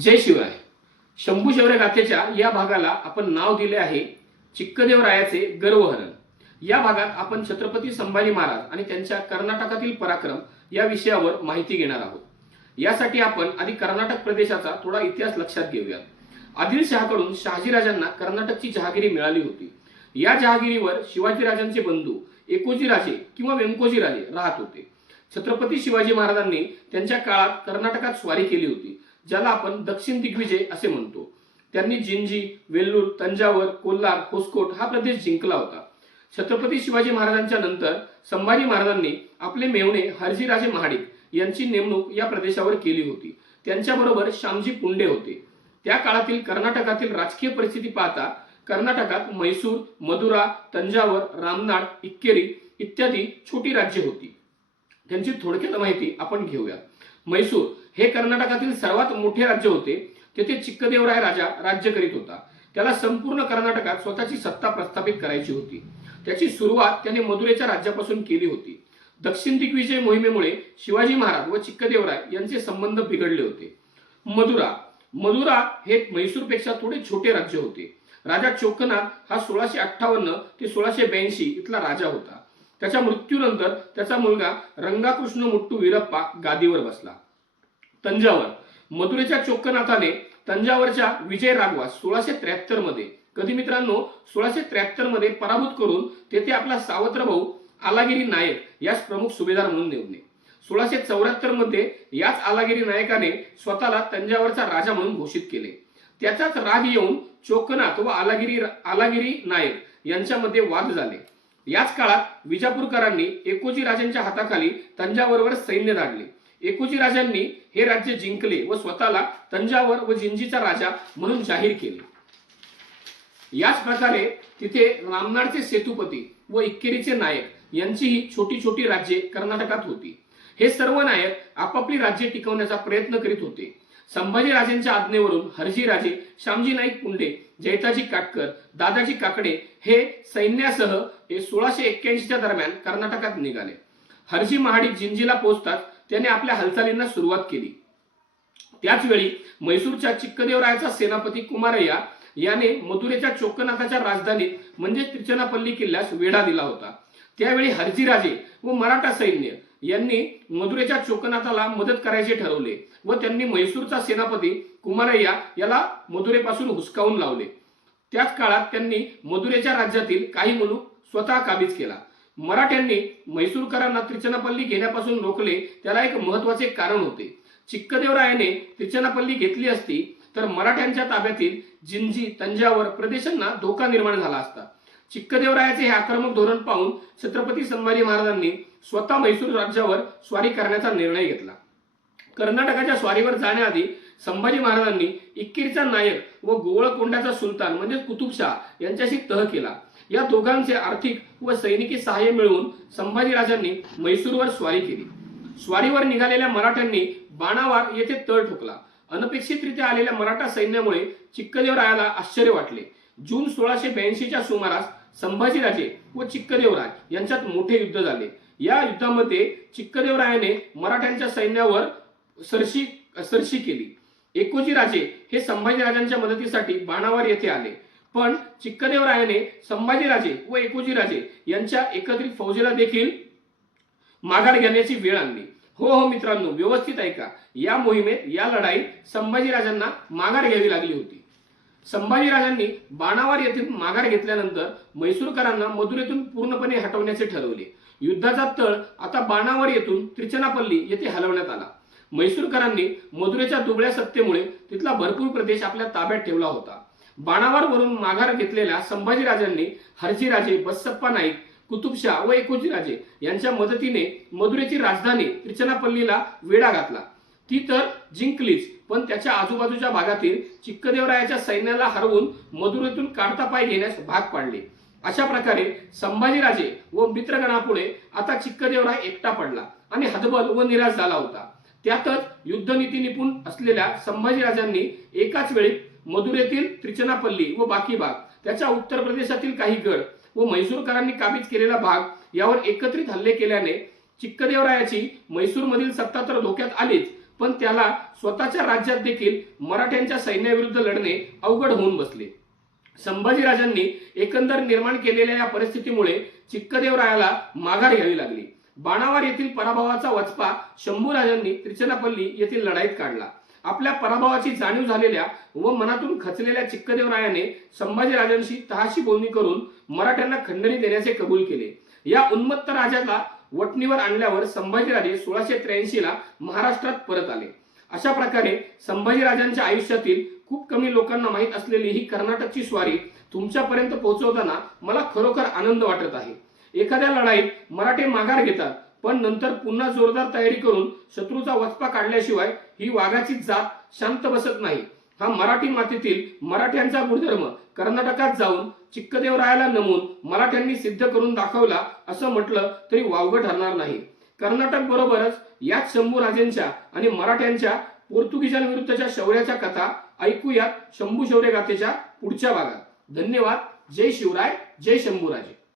जय शिवाय. शंभू शौर्य गाथेच्या या भागाला आपण नाव दिले आहे चिक्कदेवरायाचे गर्वहरण. या भागात आपण छत्रपती संभाजी महाराज आणि त्यांच्या कर्नाटकातील पराक्रम या विषयावर माहिती घेणार आहोत. यासाठी आपण आधी कर्नाटक प्रदेशाचा थोडा इतिहास लक्षात घेऊया. आदिलशहाकडून शहाजीराजांना कर्नाटकची जहागिरी मिळाली होती. या जहागिरीवर शिवाजीराजांचे बंधू एकोजीराजे किंवा व्यंकोजीराजे राहत होते. छत्रपती शिवाजी महाराजांनी त्यांच्या काळात कर्नाटकात स्वारी केली होती. ज्याला आपण दक्षिण दिग्विजय असे म्हणतो. त्यांनी जिंजी वेल्लूर तंजावर कोल्हार होसकोट हा प्रदेश जिंकला होता. छत्रपती शिवाजी महाराजांच्या नंतर संभाजी महाराजांनी आपले मेवणे हरजीराजे महाडिक यांची नेमणूक या प्रदेशावर केली होती. त्यांच्याबरोबर श्यामजी पुंडे होते. त्या काळातील कर्नाटकातील राजकीय परिस्थिती पाहता कर्नाटकात म्हैसूर मदुरा तंजावर रामनाड इक्केरी इत्यादी छोटी राज्ये होती. त्यांची थोडक्यात माहिती आपण घेऊया. म्हैसूर हे कर्नाटकातील सर्वात मोठे राज्य होते. तेथे चिक्कदेवराय राजा राज्य करीत होता. त्याला संपूर्ण कर्नाटकात स्वतःची सत्ता प्रस्थापित करायची होती. त्याची सुरुवात त्याने मदुरेच्या राज्यापासून केली होती. दक्षिण दिग्विजय मोहिमेमुळे शिवाजी महाराज व चिक्कदेवराय यांचे संबंध बिघडले होते. मदुरा. मदुरा हे म्हैसूरपेक्षा थोडे छोटे राज्य होते. राजा चोकनाथ हा सोळाशे अठ्ठावन्न ते सोळाशे ब्याऐंशी इथला राजा होता. त्याच्या मृत्यूनंतर त्याचा मुलगा रंगाकृष्ण मुट्टू वीरप्पा गादीवर बसला. तंजावर. मदुरेच्या चोक्कनाथाने तंजावरच्या विजय राघवास सोळाशे त्र्याहत्तरमध्ये. कधी मित्रांनो सोळाशे त्र्याहत्तरमध्ये पराभूत करून तेथे आपला सावत्र भाऊ आलागिरी नायक यास प्रमुख सुभेदार म्हणून नेमले सोळाशे चौऱ्याहत्तरमध्ये याच आलागिरी नायकाने स्वतःला तंजावरचा राजा म्हणून घोषित केले. त्याचाच राग येऊन चोकनाथ व आलागिरी आलागिरी नायक यांच्यामध्ये वाद झाले. याच काळात विजापूरकरांनी एकोजी राजांच्या हाताखाली तंजावरवर सैन्य धाडले. एकोजी राजांनी हे राज्य जिंकले व स्वतःला तंजावर व जिंजीचा राजा म्हणून जाहीर केले. याच प्रकारे तिथे रामनाडचे सेतुपती व इक्केरीचे नायक यांचीही छोटी छोटी राज्ये कर्नाटकात होती. हे सर्व नायक आपापली राज्ये टिकवण्याचा प्रयत्न करीत होते. संभाजी राजांच्या आज्ञेवरून हरजी राजे श्यामजी नाईक पुंडे जैताजी काटकर दादाजी काकडे हे सैन्यासह सोळाशे एक्क्याऐंशीच्या दरम्यान कर्नाटकात निघाले. हरजी महाडिक जिंजीला पोहोचतात त्याने आपल्या हालचालींना सुरुवात केली. त्याचवेळी म्हैसूरच्या चिक्कदेवरायाचा सेनापती कुमारय्या याने मथुरेच्या चोक्कनाथाच्या राजधानीत म्हणजे त्रिचनापल्ली किल्ल्यास वेढा दिला होता. त्यावेळी हरजीराजे व मराठा सैन्य यांनी मधुरेच्या चोकनाथाला मदत करायचे ठरवले व त्यांनी म्हैसूरचा सेनापती कुमारय्या याला मधुरेपासून हुसकावून लावले. त्याच काळात त्यांनी मधुरेच्या राज्यातील काही मुलूक स्वतः काबीज केला. मराठ्यांनी म्हैसूरकरांना त्रिचनापल्ली घेण्यापासून रोखले त्याला एक महत्त्वाचे कारण होते. चिक्कदेवरायाने त्रिचनापल्ली घेतली असती तर मराठ्यांच्या ताब्यातील जिंजी तंजावर प्रदेशांना धोका निर्माण झाला असता. चिक्कदेवरायाचे हे आक्रमक धोरण पाहून छत्रपती संभाजी महाराजांनी स्वतः म्हैसूर राज्यावर स्वारी करण्याचा निर्णय घेतला. कर्नाटकाच्या स्वारीवर जाण्याआधी संभाजी महाराजांनी इक्किरीचा नायक व गोवळकोंडाचा सुलतान म्हणजे कुतुबशाह यांच्याशी तह केला. या दोघांचे आर्थिक व सैनिकी सहाय्य मिळवून संभाजीराजांनी म्हैसूरवर स्वारी केली. स्वारीवर निघालेल्या मराठ्यांनी बाणावार येथे तळ ठोकला. अनपेक्षितरित्या आलेल्या मराठा सैन्यामुळे चिक्कदेवरायाला आश्चर्य वाटले. जून सोळाशे ब्याऐंशीच्या सुमारास संभाजीराजे व चिक्कदेवराय यांच्यात मोठे युद्ध झाले. या युद्धामध्ये चिक्कदेवरायाने मराठ्यांच्या सैन्यावर सरशी सरशी केली. एकोजी राजे हे संभाजीराजांच्या मदतीसाठी बाणावर येथे आले. पण चिक्कदेवरायाने संभाजीराजे व एकोजीराजे यांच्या एकत्रित फौजेला देखील माघार घेण्याची वेळ आणली. हो हो मित्रांनो व्यवस्थित ऐका या मोहिमेत या लढाईत संभाजीराजांना माघार घ्यावी लागली होती. संभाजीराजांनी बाणावार येथून माघार घेतल्यानंतर म्हैसूरकरांना मधुरेतून पूर्णपणे हटवण्याचे ठरवले. युद्धाचा तळ आता बाणावर येथून त्रिचनापल्ली येथे हलवण्यात आला. म्हैसूरकरांनी मधुरेच्या दुबळ्या सत्तेमुळे तिथला भरपूर प्रदेश आपल्या ताब्यात ठेवला होता. बाणावर वरून माघार घेतलेल्या संभाजीराजांनी हरजीराजे बसप्पा नाईक कुतुबशाह व एकोजीराजे यांच्या मदतीने मदुरेची राजधानी त्रिचनापल्लीला वेढा घातला. ती तर जिंकलीच पण त्याच्या आजूबाजूच्या भागातील चिक्कदेवरायाच्या सैन्याला हरवून मदुरेतून काढता पाय घेण्यास भाग पाडले. अशा प्रकारे संभाजीराजे व मित्रगणापुढे आता चिक्कदेवराय एकटा पडला आणि हतबल व निराश झाला होता. त्यातच युद्धनीती निपुण असलेल्या संभाजीराजांनी एकाच वेळी मधुरेतील त्रिचनापल्ली व बाकी भाग त्याच्या उत्तर प्रदेशातील काही गड व म्हैसूरकरांनी काबीज केलेला भाग यावर एकत्रित हल्ले केल्याने चिक्कदेवरायाची म्हैसूरमधील सत्ता तर धोक्यात आलीच पण त्याला स्वतःच्या राज्यात देखील मराठ्यांच्या सैन्याविरुद्ध लढणे अवघड होऊन बसले. संभाजीराजांनी एकंदर निर्माण केलेल्या या परिस्थितीमुळे चिक्कदेवरायाला माघार घ्यावी लागली. बाणावर येथील पराभवाचा वचपा शंभूराजांनी त्रिचनापल्ली येथील लढाईत काढला. आपल्या पराभवाची जाणीव झालेल्या व मनातून खचलेल्या चिक्कदेवरायाने संभाजीराजांशी तहाशी बोलणी करून मराठ्यांना खंडणी देण्याचे कबूल केले. या उन्मत्त राजाला वटणीवर आणल्यावर संभाजीराजे सोळाशे त्र्याऐंशी ला महाराष्ट्रात परत आले. अशा प्रकारे संभाजीराजांच्या आयुष्यातील खूप कमी लोकांना माहीत असलेली ही कर्नाटकची स्वारी तुमच्यापर्यंत पोहोचवताना मला खरोखर आनंद वाटत आहे. एखाद्या लढाईत मराठे माघार घेतात पण नंतर पुन्हा जोरदार तयारी करून शत्रूचा वचपा काढल्याशिवाय ही वाघाची जात शांत बसत नाही. हा मराठी मातीतील मराठ्यांचा गुणधर्म कर्नाटकात जाऊन चिक्कदेवरायाला नमून मराठ्यांनी सिद्ध करून दाखवला असं म्हटलं तरी वावगं ठरणार नाही. कर्नाटक बरोबरच याच शंभूराजेंच्या आणि मराठ्यांच्या पोर्तुगीजांविरुद्धच्या शौर्याच्या कथा ऐकूयात शंभू शौर्य गाथेच्या पुढच्या भागात. धन्यवाद. जय शिवराय. जय शंभूराजे.